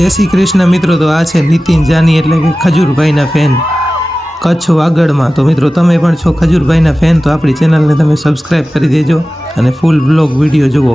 જય શ્રી કૃષ્ણ મિત્રો, તો આ છે નીતિન જાની એટલે કે ખજૂરભાઈના ફેન. કચ્છ વાગડમાં. તો મિત્રો, તમે પણ છો ખજૂરભાઈના ફેન, તો આપણી ચેનલને તમે સબસ્ક્રાઈબ કરી દેજો અને ફૂલ બ્લોગ વીડિયો જુઓ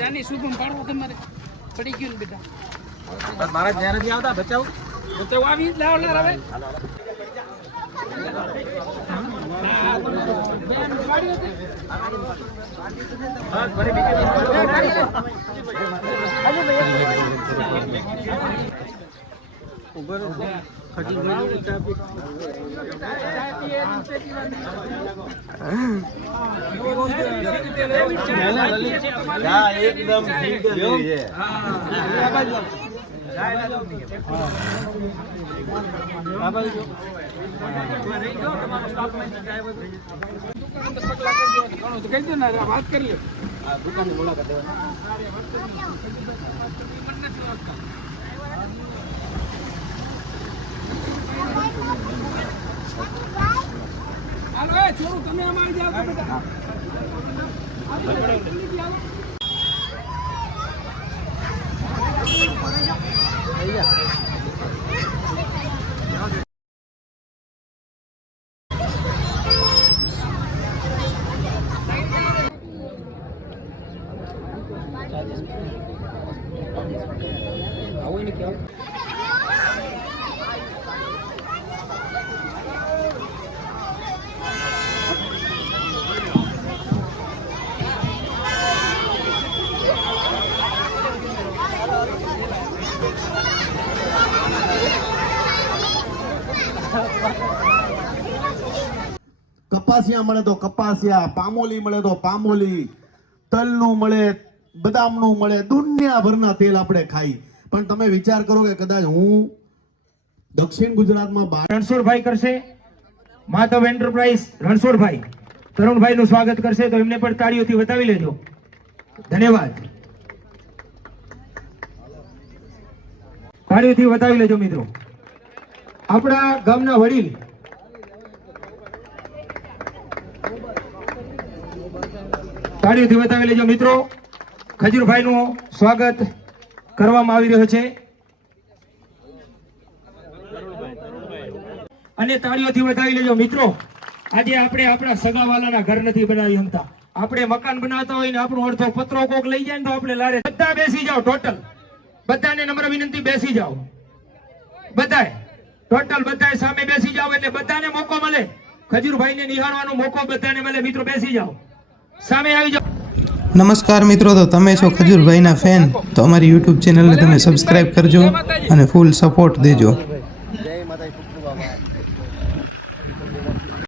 જાની શુભમ પાડવું તમારે. પડી ગયું ને બેટા. મારા ધ્યાન નથી આવતા બચાવ. તો આવી જ લાવ લાવ હવે. એકદમ ઘણું કહી દો ને વાત કરી લો હાલો છોરું તમે કપાસિયા મળે તો કપાસિયા, પામોલી મળે તો પામોલી, તલનું મળે, બદામનું મળે, દુનિયાભરના તેલ આપણે ખાઈ. પણ તમે વિચાર કરો કે કદાચ હું દક્ષિણ ગુજરાતમાં રણછોડભાઈ કરશે, માધવ એન્ટરપ્રાઇઝ રણછોડભાઈ. તરુણભાઈ નું સ્વાગત કરશે, તો એમને પણ તાળીઓથી બતાવી લેજો. ધન્યવાદ. તાળીઓથી બતાવી લેજો મિત્રો. આપણા ગામના વડીલ તાળીઓથી વધાવી લેજો મિત્રો. ખજૂરભાઈ નું સ્વાગત કરવામાં આવી રહ્યો છે. અને તાળીઓથી વધાવી લેજો મિત્રો. આજે આપણે આપણા સગાવાલાના ઘર નથી બનાવી હમતા. આપણે મકાન બનાવતા હોય ને આપણો અડધો પત્રો કોક લઈ જાય ને તો આપણે લારે બધા બેસી જાઓ ટોટલ. બધાને નમ્ર વિનંતી, બેસી જાઓ. બધાએ ટોટલ બધા સામે બેસી જાઓ એટલે બધાને મોકો મળે. ખજૂરભાઈને નિહાળવાનો મોકો બધાને મળે. મિત્રો, બેસી જાઓ. નમસ્કાર મિત્રો, તો તમે છો ખજૂરભાઈના ફેન. તો અમારી યુટ્યુબ ચેનલને તમે સબસ્ક્રાઈબ કરજો અને ફૂલ સપોર્ટ દેજો.